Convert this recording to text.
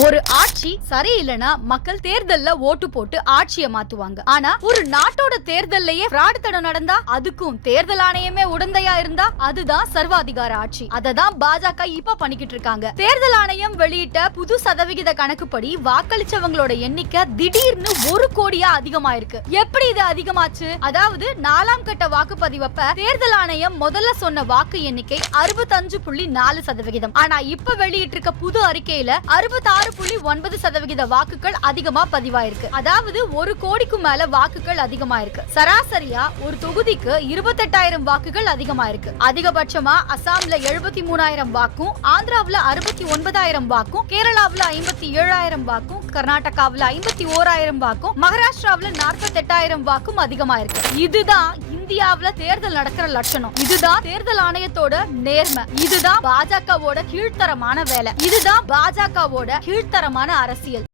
ஒரு ஆட்சி சரியில்லைனா மக்கள் தேர்தல்ல ஓட்டு போட்டு ஆட்சியை மாத்துவாங்க. ஆனா ஒரு நாட்டோட தேர்தல்லையே ஃப்ராடுத்தனம் நடந்தா, அதுக்கும் தேர்தல் ஆணையமே உடந்தையா இருந்தா, அதுதான் சர்வாதிகார ஆட்சி. அததான் பாஜக இப்ப பண்ணிக்கிட்டு இருக்காங்க. தேர்தல் ஆணையம் வெளியிட்ட புது சதவிகித கணக்குப்படி வாக்களிச்சவங்களோட எண்ணிக்கை திடீர்னு 1 கோடியா அதிகமாயிருக்கு. எப்படி இது அதிகமாச்சு? அதாவது 4ஆம் கட்ட வாக்குப்பதிவப்ப தேர்தல் ஆணையம் முதல்ல சொன்ன வாக்கு எண்ணிக்கை 65.4%. ஆனா இப்ப வெளியிட்டு இருக்க புது அறிக்கையில 66.9% வாக்குகள் அதிகமா பதிவாயிருக்கு. அதாவது 1 கோடிக்கு மேல வாக்குகள் அதிகமாயிருக்கு. சராசரியா ஒரு தொகுதிக்கு 28,000 வாக்குகள் அதிகமாயிருக்கு. அதிகபட்சமா அசாம்ல 73,000 வாக்கும், ஆந்திராவுல 69,000 வாக்கும், கேரளாவுல 57,000 வாக்கும், கர்நாடகாவுல 51,000 வாக்கும், மகாராஷ்டிராவுல 48,000 வாக்கும் அதிகமாயிருக்கு. இதுதான் இந்தியாவுல தேர்தல் நடக்கிற லட்சணம். இதுதான் தேர்தல் ஆணையத்தோட நேர்மை. இதுதான் பாஜகவோட கீழ்த்தரமான வேலை. இதுதான் பாஜகவோட கீழ்த்தரமான அரசியல்.